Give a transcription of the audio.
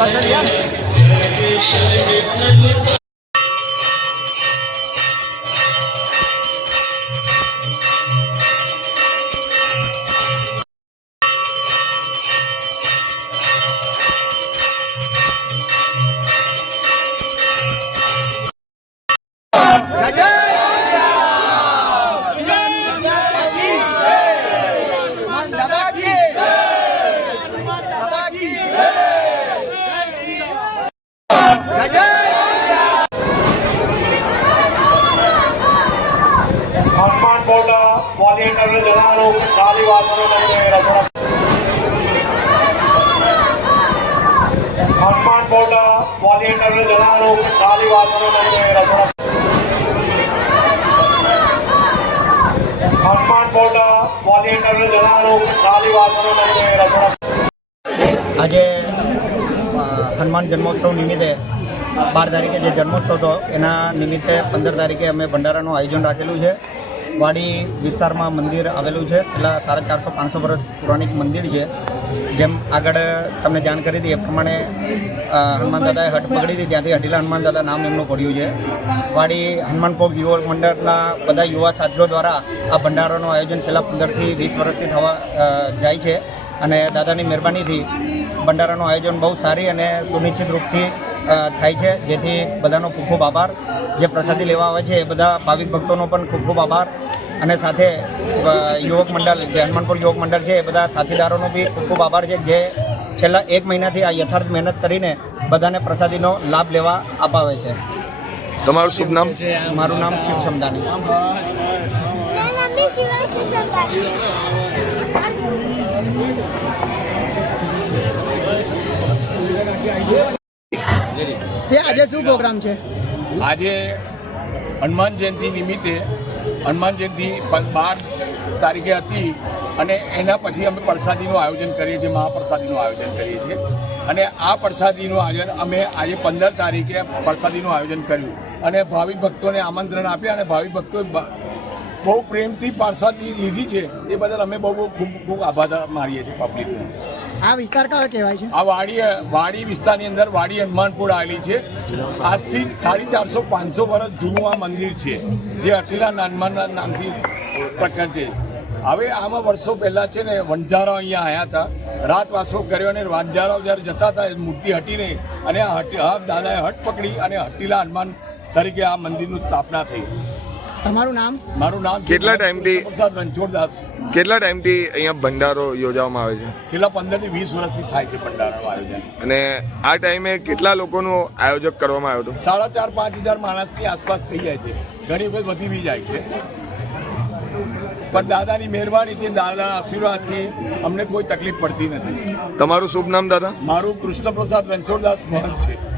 હનુમાન జనాలు બોર્ડ વોલેન્ટિયરને જણાવવાનું ખાલી વાસણો జనాలు હનુમાન બોર્ડ વોલેન્ટિયરને જણાવવાનું ખાલી વાસણો લઈને રસોડા આજે હનુમાન જન્મોત્સવ નિમિત્તે બાર તારીખે જે જન્મોત્સવ હતો, એના નિમિત્તે પંદર તારીખે અમે ભંડારાનું આયોજન રાખેલું છે. વાડી વિસ્તારમાં મંદિર આવેલું છે. છેલ્લા સાડા ચારસો, પાંચસો વર્ષ પૌરાણિક મંદિર છે. જેમ આગળ તમને જાણ કરી હતી એ પ્રમાણે હનુમાન દાદાએ હટ પકડી હતી. ત્યાંથી હટીલા હનુમાન દાદા નામ એમનું પડ્યું છે. વાડી હનુમાન પોપ યુવક મંડળના બધા યુવા સાથીઓ દ્વારા આ ભંડારાનું આયોજન છેલ્લા પંદરથી વીસ વર્ષથી થવા જાય છે. અને દાદાની મહેરબાનીથી ભંડારાનું આયોજન બહુ સારી અને સુનિશ્ચિત રૂપથી થાય છે. જેથી બધાનો ખૂબ ખૂબ આભાર. જે પ્રસાદી લેવા આવે છે એ બધા ભાવિક ભક્તોનો પણ ખૂબ ખૂબ આભાર. અને સાથે યુવક મંડળ જે હનુમાનપુર યુવક મંડળ છે એ બધા સાથીદારોનો બી ખૂબ ખૂબ આભાર છે જે છેલ્લા એક મહિનાથી આ યથાર્થ મહેનત કરીને બધાને પ્રસાદીનો લાભ લેવા અપાવે છે. તમારું શુભ નામ? મારું નામ શિવ સમદાની આજે શું પ્રોગ્રામ છે? આજે હનુમાન જયંતિ નિમિત્તે હનુમાન જયંતિ બાર તારીખે હતી અને એના પછી અમે પ્રસાદીનું આયોજન કરીએ છીએ, મહાપ્રસાદીનું આયોજન કરીએ છીએ. અને આ પ્રસાદીનું આયોજન અમે આજે પંદર તારીખે પ્રસાદીનું આયોજન કર્યું. અને ભાવિ ભક્તોને આમંત્રણ આપ્યા અને ભાવિ ભક્તોએ બહુ પ્રેમથી પ્રસાદી લીધી છે. એ બદલ અમે બહુ બહુ ખૂબ ખૂબ આભાર મારીએ છીએ પબ્લિકનો આ વિસ્તાર કયો કહેવાય છે? આ વાડી વાડી વિસ્તારની અંદર વાડી હનુમાનપુર આવેલી છે. આજથી સાડી ચારસો, પાંચસો વર્ષ જૂનું આ મંદિર છે, જે અઠીલા હનુમાનના નામથી પ્રખ્યાત છે. હવે આમાં વર્ષો પહેલા છે ને વણઝારાઓ અહીંયા આવ્યા હતા. રાતવાસો કર્યો અને વણઝારાઓ જ્યારે જતા હતા, એ મૂર્તિ હટીને અને આ હટી દાદાએ હટ પકડી અને હટીલા હનુમાન તરીકે આ મંદિરનું સ્થાપના થઈ. તમારું નામ? મારું નામ કેટલા ટાઈમથી- પ્રસાદ રણછોડદાસ કેટલા ટાઈમથી અહીંયા ભંડારો યોજવામાં આવે છે? છેલ્લા પંદરથી વીસ વર્ષથી થાય છે ભંડારાનું આયોજન. અને આ ટાઈમે કેટલા લોકોનું આયોજક કરવામાં આવ્યું હતું? સાડા ચાર પાંચ હજાર માણસની આસપાસ થઈ જાય છે. ઘણી વખત વધી બી જાય છે. પણ દાદાની મહેરબાનીથી દાદાના આશીર્વાદથી અમને કોઈ તકલીફ પડતી નથી. તમારું શુભ નામ દાદા? મારું કૃષ્ણ પ્રસાદ રણછોડદાસ મહંત છે.